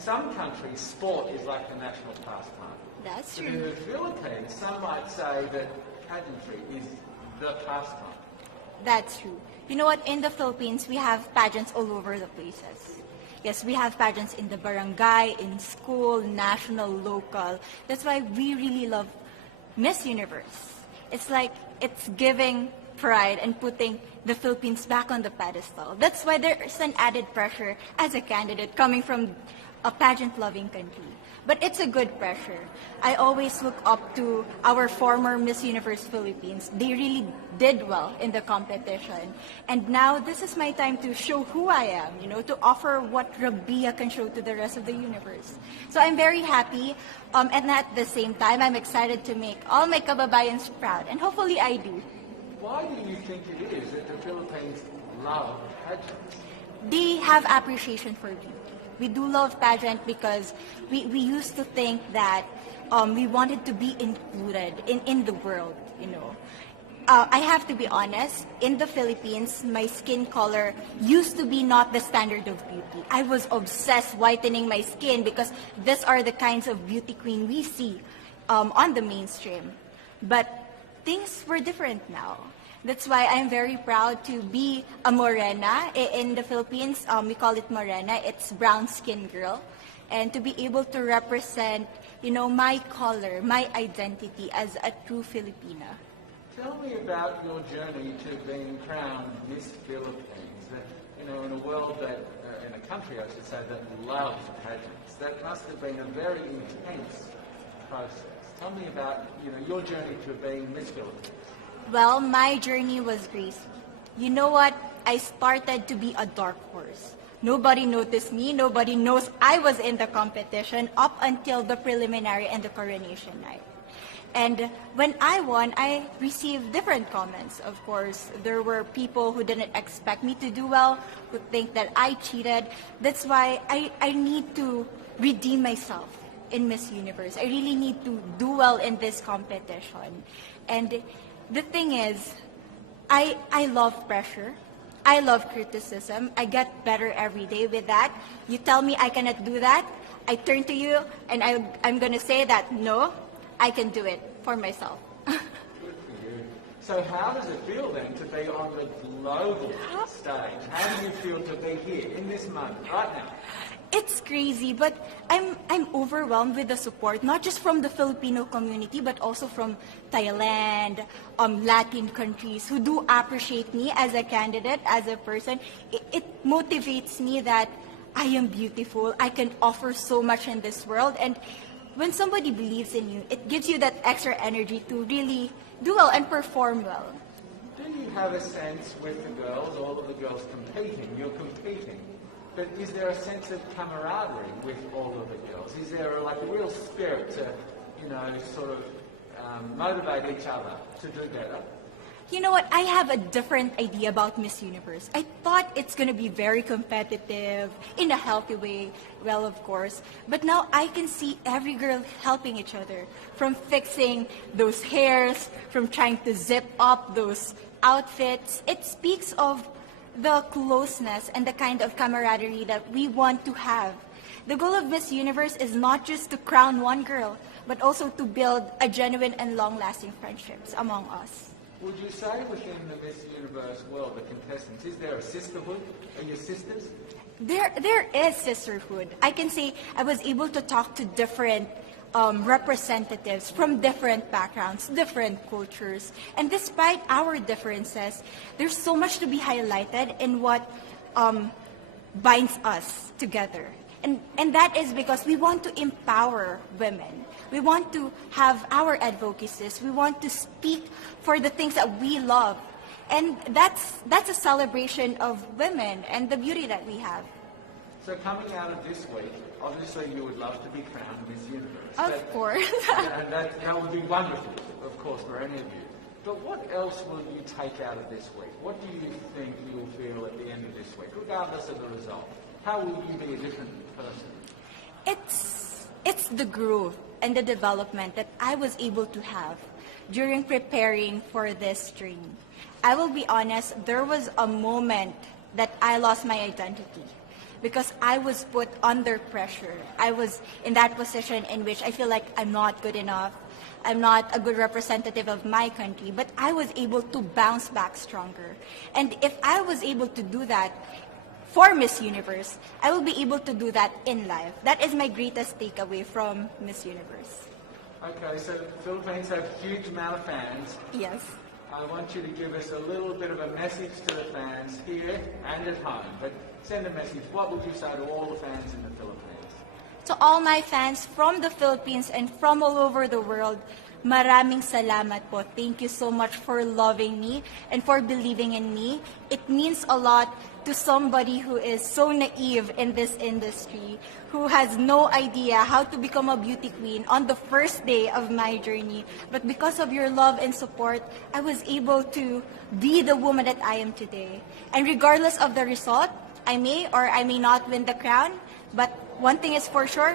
some countries, sport is like the national pastime. That's But in true. the Philippines, some might say that pageantry is the pastime. That's true. You know what? In the Philippines, we have pageants all over the places. Yes, we have pageants in the barangay, in school, national, local. That's why we really love Miss Universe. It's like it's giving pride and putting the Philippines back on the pedestal. That's why there's an added pressure as a candidate coming from a pageant-loving country. But it's a good pressure. I always look up to our former Miss Universe Philippines. They really did well in the competition. And now this is my time to show who I am, to offer what Rabiya can show to the rest of the universe. So I'm very happy. And at the same time, I'm excited to make all my kababayans proud. And hopefully I do. Why do you think it is that the Philippines love pageants? They have appreciation for beauty. We do love pageant because we used to think that we wanted to be included in the world, I have to be honest, in the Philippines, my skin color used to be not the standard of beauty. I was obsessed whitening my skin because these are the kinds of beauty queen we see on the mainstream. But things were different now. That's why I'm very proud to be a morena. In the Philippines, we call it morena. It's brown skin girl. And to be able to represent, my color, my identity as a true Filipina. Tell me about your journey to being crowned Miss Philippines. In a world that, in a country I should say, that loves pageants. That must have been a very intense process. Tell me about, your journey to being Miss Philippines. Well, my journey was crazy. You know what? I started to be a dark horse. Nobody noticed me. Nobody knows I was in the competition up until the preliminary and the coronation night. And when I won, I received different comments, of course. There were people who didn't expect me to do well, who think that I cheated. That's why I need to redeem myself in Miss Universe. I really need to do well in this competition. And the thing is, I love pressure. I love criticism. I get better every day with that. You tell me I cannot do that, I turn to you and I'm going to say that, no, I can do it for myself. Good for you. So how does it feel then to be on the global stage? How do you feel to be here in this moment, right now? It's crazy, but I'm overwhelmed with the support, not just from the Filipino community, but also from Thailand, Latin countries who do appreciate me as a candidate, as a person. It motivates me that I am beautiful, I can offer so much in this world, and when somebody believes in you, it gives you that extra energy to really do well and perform well. Do you have a sense with the girls, all of the girls competing, you're competing, but is there a sense of camaraderie with all of the girls? Is there a real spirit to, sort of motivate each other to do better? You know what? I have a different idea about Miss Universe. I thought it's going to be very competitive, in a healthy way, well, of course. But now I can see every girl helping each other, from fixing those hairs, from trying to zip up those outfits. It speaks of the closeness and the kind of camaraderie that we want to have. The goal of Miss Universe is not just to crown one girl, but also to build a genuine and long-lasting friendships among us. Would you say within the Miss Universe world, the contestants, is there a sisterhood? Are you sisters? There is sisterhood. I can say I was able to talk to different representatives from different backgrounds, different cultures. And despite our differences, there's so much to be highlighted in what binds us together. And that is because we want to empower women. We want to have our advocacies. We want to speak for the things that we love. And that's a celebration of women and the beauty that we have. So coming out of this week, obviously you would love to be crowned Miss Universe. Of course. And that would be wonderful, of course, for any of you. But what else will you take out of this week? What do you think you'll feel at the end of this week, regardless of the result? How will you be a different person? It's the growth and the development that I was able to have during preparing for this dream. I will be honest, there was a moment that I lost my identity. because I was put under pressure. I was in that position in which I feel like I'm not good enough. I'm not a good representative of my country, but I was able to bounce back stronger. And if I was able to do that for Miss Universe, I will be able to do that in life. That is my greatest takeaway from Miss Universe. Okay, so the Philippines have a huge amount of fans. Yes. I want you to give us a little bit of a message to the fans here and at home. But send a message. What would you say to all the fans in the Philippines? To all my fans from the Philippines and from all over the world, maraming salamat po. Thank you so much for loving me and for believing in me. It means a lot to somebody who is so naive in this industry, who has no idea how to become a beauty queen on the first day of my journey. But because of your love and support, I was able to be the woman that I am today. And regardless of the result, I may or I may not win the crown, but one thing is for sure,